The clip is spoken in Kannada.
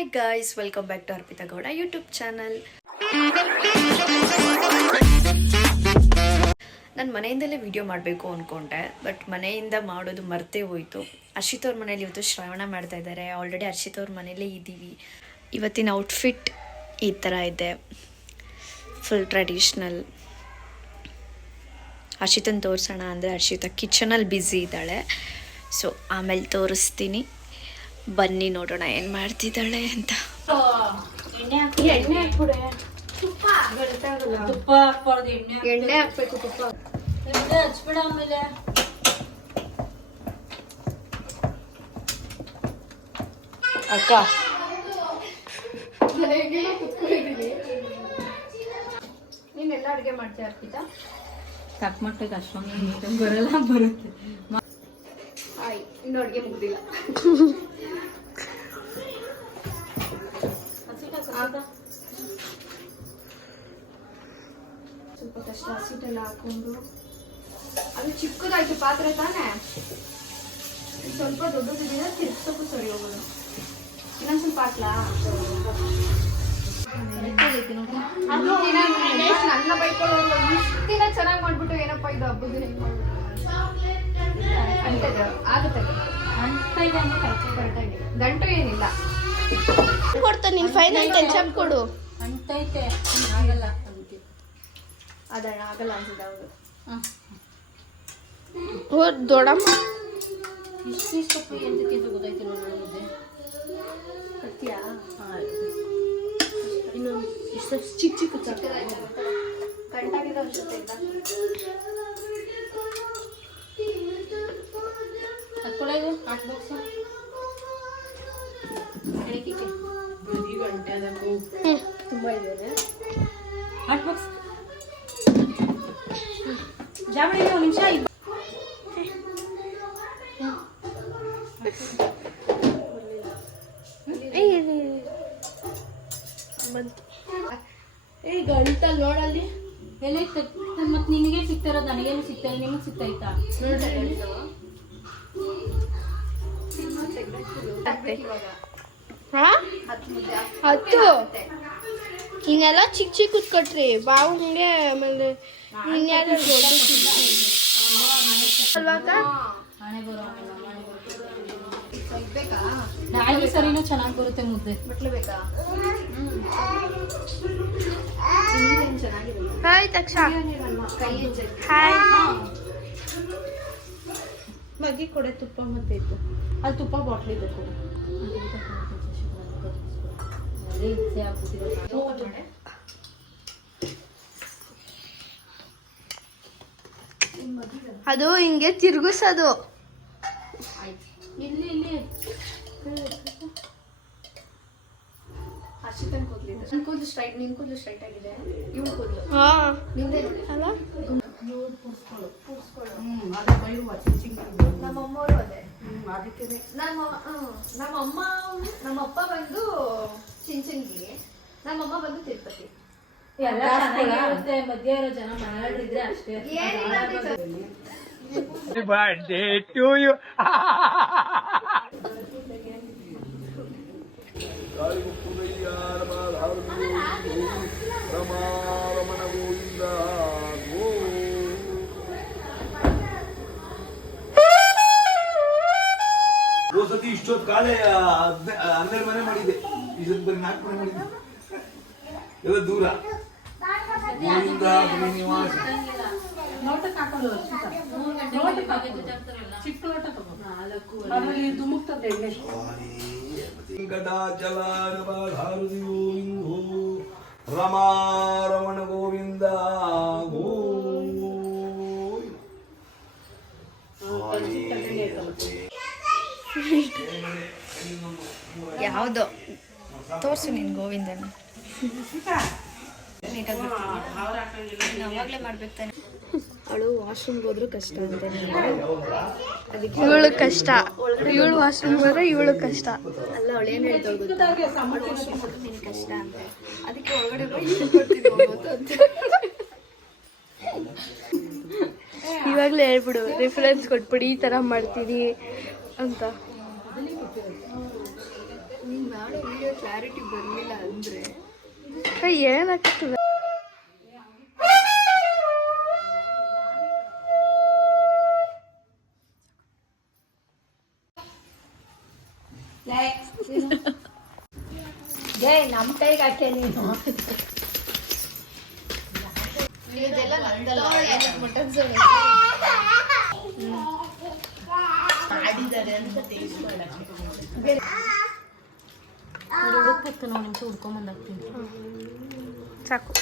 Hi guys, welcome back to Arpita Gowda YouTube channel. ನಾನು ಮನೆಯಿಂದಲೇ ವಿಡಿಯೋ ಮಾಡಬೇಕು ಅಂದ್ಕೊಂಡೆ, ಬಟ್ ಮನೆಯಿಂದ ಮಾಡೋದು ಮರ್ತೇ ಹೋಯಿತು. ಹರ್ಷಿತ್ ಅವ್ರ ಮನೇಲಿ ಇವತ್ತು ಶ್ರವಣ ಮಾಡ್ತಾ ಇದ್ದಾರೆ. ಆಲ್ರೆಡಿ ಹರ್ಷಿತ್ ಅವ್ರ ಮನೇಲೇ ಇದ್ದೀವಿ. ಇವತ್ತಿನ ಔಟ್ಫಿಟ್ ಈ ಥರ ಇದೆ, ಫುಲ್ ಟ್ರೆಡಿಷ್ನಲ್. ಹರ್ಷಿತನ ತೋರಿಸೋಣ ಅಂದರೆ ಹರ್ಷಿತ ಕಿಚನಲ್ಲಿ ಬ್ಯುಸಿ ಇದ್ದಾಳೆ. ಸೊ ಆಮೇಲೆ ತೋರಿಸ್ತೀನಿ, ಬನ್ನಿ ನೋಡೋಣ ಏನು ಮಾಡ್ತಿದ್ದಾಳೆ ಅಂತ. ಎಣ್ಣೆ ಹಾಕ್ಬೇಕು, ತುಪ್ಪ ಹಚ್ಬಿಡ. ಆಮೇಲೆ ಅಕ್ಕ ನೀನೆಲ್ಲ ಅಡುಗೆ ಮಾಡ್ತೀಯ ಅರ್ಪಿತಾ? ತಕ್ಕ ಮಟ್ಟಿಗೆ ಅಷ್ಟೊಂದು ಬರಲ್ಲ, ಬರುತ್ತೆ. ಇನ್ನು ಅಡುಗೆ ಮುಗ್ದಿಲ್ಲ. ಸ್ವಲ್ಪ ಕಷ್ಟ. ಹಸಿಟ್ಟೆಲ್ಲ ಹಾಕೊಂಡು ಅದು ಚಿಕ್ಕದಾಯ್ತು ಪಾತ್ರೆ ತಾನೇ, ಸ್ವಲ್ಪ ದೊಡ್ಡದಿದೆ, ತಿರ್ಸಕ್ಕೂ ಸರಿ ಹೋಗೋದು. ಇನ್ನೊಂದು ಸ್ವಲ್ಪ ಹಾಕ್ಲಾ? ನನ್ನ ಬೈಕೊಳ್ಳೋದು ಇಷ್ಟು ದಿನ ಚೆನ್ನಾಗಿ ಮಾಡ್ಬಿಟ್ಟು ಏನಪ್ಪ ಇದು ಹಬ್ಬದ ಹೆಂಗ್ ಮಾಡ್ಬಿಟ್ಟು ಆಗುತ್ತೆ. ಗಂಟು ಏನಿಲ್ಲ, ಕೊಡ್ತಾನೆ. ನೀನು ಫೈನಲ್ ಕೆಚಪ್ ಕೊಡು. ಅಂತೈತೆ ಆಗಲ್ಲ, ಅದನ್ನ ಆಗಲ್ಲ ಅನ್ಸುತ್ತೆ. ಹೌದು ದೊಡ್ಡಮ್ಮ ಇಷ್ಟು ಎಂತಕ್ಕೆ ಗೊತ್ತಾಯ್ತಿಲ್ಲ ನೋಡಿದ್ದೆ. ಸತ್ಯ ಇನ್ನೊಂದು ಇಷ್ಟು ಚಿಕ್ಕ ಗಂಟಾಗಿರೋ ಅನ್ಸುತ್ತೆ. ಹತ್ಕೊಳ್ಳೋದು ಹಾಟ್ ಬಾಕ್ಸ್ ತುಂಬಾ ಇದೆ. ಹಾಟ್ ಬಾಕ್ಸ್ ಜಾವಳಿಗೆ ಒಂದು ನಿಮಿಷ. ಈ ಗಂಟಲ್ ನೋಡಲ್ಲಿ ಎಲ್ಲ ಮತ್ತೆ ನಿನಗೆ ಸಿಗ್ತಾರೋದು, ನನಗೇನು ಸಿಗ್ತಾ, ನಿಮಗೆ ಸಿಗ್ತಾಯ್ತಾ? ಹತ್ತು ಇನ್ನೆಲ್ಲ ಚಿಕ್ಕ ಚಿಕ್ಕದ್ ಕಟ್ರಿ ಬಾವು ಹಂಗೆ. ಆಮೇಲೆ ಇನ್ಯಾರು ಹಣೆ ಬರೋ ರಾಗಿ ಸರಿನೂ ಚೆನ್ನಾಗಿ ಬರುತ್ತೆ. ಮುದ್ದೆ ಮಟ್ಲೇಬೇಕಾ? ಚೆನ್ನಾಗಿದೆ. ಹಾಯ್ ತಕ್ಷ ಕೈ ಹಾಯ್. ಮಗ್ಗಿ ಕೊಡೆ ತುಪ್ಪ ಮತ್ತೆ ಇತ್ತು ಅಲ್ಲಿ ತುಪ್ಪ ಬಾಟ್ಲಿ ಇದೆ ಕೊಡು. ಅದು ಹಿಂಗೆ ತಿರುಗಿಸೋದು. ಇಲ್ಲಿ ಇಲ್ಲಿ ಹರ್ಷಿತನ್ ಕೂದಲಿದೆ. ನನ್ನ ಕೂದಲು ಸ್ಟ್ರೈಟ್, ನಿನ್ ಕೂದಲು ಸ್ಟ್ರೈಟ್ ಆಗಿದೆ. ಇವಳು ಕೂದಲು ಹಾ ನಿಂದೆ ಅಲ್ಲ. ನಮ್ಮಮ್ಮವರು ಅದೇ. ನಮ್ಮಪ್ಪ ಬಂದು ಚಿಂಚನಗಿರಿ, ನಮ್ಮಮ್ಮ ಬಂದು ತಿರುಪತಿ. ಎಲ್ಲ ಚೆನ್ನಾಗಿರುತ್ತೆ. ಮಧ್ಯ ಇರೋ ಜನ ಮನೆಯಲ್ಲಿದ್ರೆ ಅಷ್ಟೇ. birthday to you. ಸತಿ ಇಷ್ಟೊತ್ತು ಕಾಲೇ 12 ಮನೆ ಮಾಡಿದ್ದೆ, ಇದಕ್ಕೆ ಬರೀ 4 ಮನೆ ಮಾಡಿದ್ದೆ. ಎಲ್ಲ ದೂರ ನಿವಾಸ. ನೋಟಕ್ಕೆ ಹಾಕೊಂಡು ಚಿಕ್ಕ ಲೋಟ ತಗೋ. 4 ಇದು ಮುಕ್ತದೆ ಎಣ್ಣೆ. ವೆಂಕಟಾಚಲಾರಬಾಧಾರುದಿಯೋ ಇಂದೋ ರಮಾರಮಣ ಗೋವಿಂದ ಗೋ. ಯಾವುದೋ ತೋರ್ಸು ನೀನು ಗೋವಿಂದನ. ನೀಟಾಗಿ ಅವಾಗಲೇ ಮಾಡ್ಬೇಕು ತಾನೆ. ಅವಳು ವಾಶ್ರೂಮ್ಗೆ ಹೋದ್ರು ಕಷ್ಟ ಅಂತ, ಇವಳು ಕಷ್ಟ. ಇವಳು ವಾಶ್ರೂಮ್ ಹೋದ್ರೆ ಇವಳು ಕಷ್ಟ. ಅಲ್ಲ ಅವಳು ಏನು ಹೇಳ್ತಾಳೆ ಗೊತ್ತಾ, ನಿನ್ ಕಷ್ಟ ಅಂತ. ಅದಕ್ಕೆ ಒಳಗಡೆ ಇವಾಗಲೇ ಹೇಳ್ಬಿಡು, ರೆಫರೆನ್ಸ್ ಕೊಟ್ಬಿಡಿ, ಈ ಥರ ಮಾಡ್ತೀನಿ ಅಂತ. ನಾಳೆ ವಿಡಿಯೋ ಕ್ಲಾರಿಟಿ ಬರಲಿಲ್ಲ ಅಂದರೆ ಏನಾಗ್ತದೆ ನಮ್ಮ ಕೈಗೆ ಹಾಕಿ ನೀನು ಇದೆಲ್ಲ ನಂದಲ್ಲ ಮಟನ್ ಸರ್ ಮಾಡಿದ್ದಾರೆ ಅಂತ ಟೇಸ್ಟ್ ನೋಡಿ ನಿಮಿಷ ಹುಡ್ಕೊಂಬಂದಾಗ್ತೀನಿ ಸಾಕು